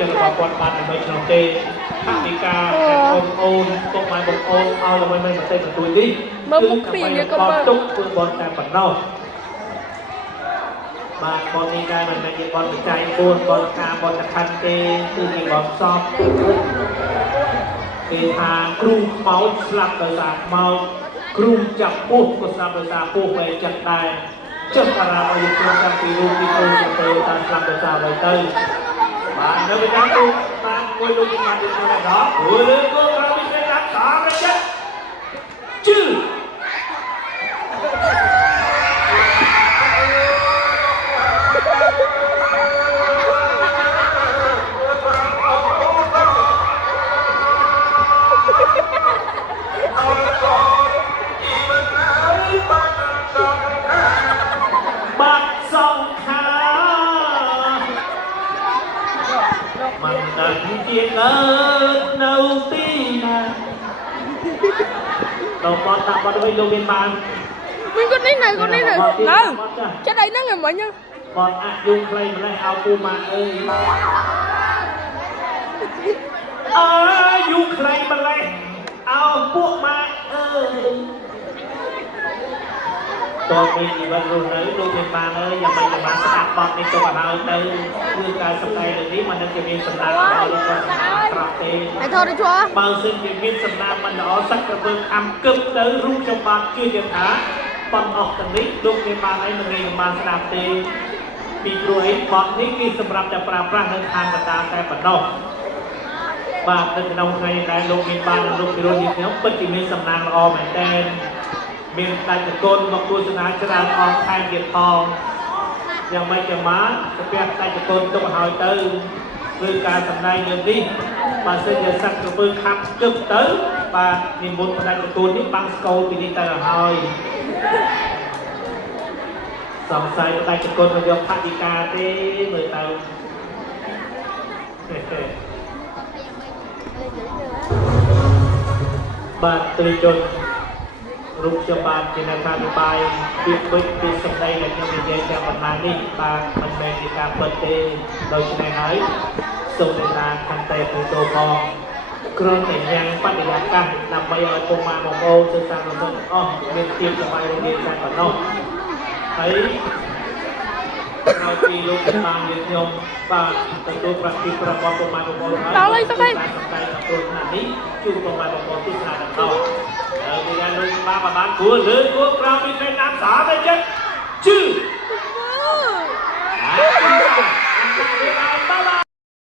របស់គាត់បាននៅក្នុងទេថាវិការបងអូនទុកមកបងអូនឲ្យល្បីមិនបន្តិចបន្តួចនេះមើលមុខគ្នាក៏បើទុកធ្វើបនតែប៉ុណ្ណោះបាទបននេះដែរមិនមែនជាបនបច្ច័យ4បនការបនខណ្ឌទេគឺជាបនសពគេថាគ្រូខ្មោចស្លាប់ដោយសារខ្មោចគ្រូចាប់ពស់ក៏ស្លាប់ដោយសារពស់បែបចិត្តដែរចុះតារាឲ្យយើងតាមពីរូបពីអូនទៅតាមស្លាប់ដោយសារអ្វីទៅបាទនៅវិការទូបានមួយលោកបានទៅដល់ព្រោះលើគោក្រៅពីសេរីតាមរយៈជឺបាត់សងខាមិនដឹងជាកើតនៅទីណាដល់បត់ដាក់បត់វិញលោកមានបានវិញគាត់នេះនៅចិត្តអីហ្នឹងហ្មងបត់អាក់យងខ្លីម្លេះឲ្យពូម៉ាក់អើយយងខ្លីម្លេះឲ្យពួកម៉ាក់អើយតើមានជីវិតរស់នៅលោកមានបានអើយយ៉ាងមិនបានស្ដាប់បទនេះទៅឲ្យទៅគឺការសម្ដែងនេះមិននឹងជាមានសម្ដាប់ល្អលោកគាត់ប្រាប់ទេហើយថតទៅជួបើសិនជាមានសម្ដាប់មិនល្អសាច់ក្រពើអាំគឹបទៅរូបខ្ញុំបានជឿជាថាបទអស់ទាំងនេះលោកមានបានហើយមិនបានស្ដាប់ទេពីព្រោះឯបទនេះគឺសម្រាប់តែប្រើប្រាស់នៅខាងកតាតែប៉ុណ្ណោះបាទនៅក្នុងថ្ងៃដែលលោកមានបានលោកពីរនេះខ្ញុំពិតជាមានសំណាងល្អមែនទែនមានដាច់កូនមកទស្សនាច្រើនអស់ថែមទៀតផងយ៉ាងម៉េចក៏បានស្ពះដាច់កូនទុកឲ្យទៅគឺការសម្ដែងលើនេះបើសិនជាសត្វក្រពើខាប់គឹបទៅបាទនិមន្តដាច់កូននេះបាំងស្គរពីនេះទៅឲ្យសង្ស័យដាច់កូនមកយកផាតិកាទេមើលទៅបាទទិជនរូបខ្ញុំបានជាអ្នកការវិបាយពីពេចពីសម្ដីដែលខ្ញុំនិយាយតាមបណ្ដានេះបាទមិនមែនជាការពិតទេដូច្នេះហើយសូមអ្នកណាកាន់តែពូតោផងគ្រាន់តែញ៉ាំងបដិយាកាសដើម្បីឲ្យពុកម៉ែបងប្អូនសិក្សារបស់ទាំងអស់មានភាពសប្បាយរីករាយតែប៉ុណ្ណោះហើយឲ្យពីលោកតាមយើងខ្ញុំបាទទទួលប្រតិបត្តិរបស់ពុកម៉ែបងប្អូនហើយសម្ដែងក្នុងគ្រោះថ្នាក់នេះជួបពុកម៉ែបងប្អូនទស្សនាទាំងអស់ពីការលោកបានគួរលើគួរក្រៅពីពេលតាមសារទៅចិត្តជឺ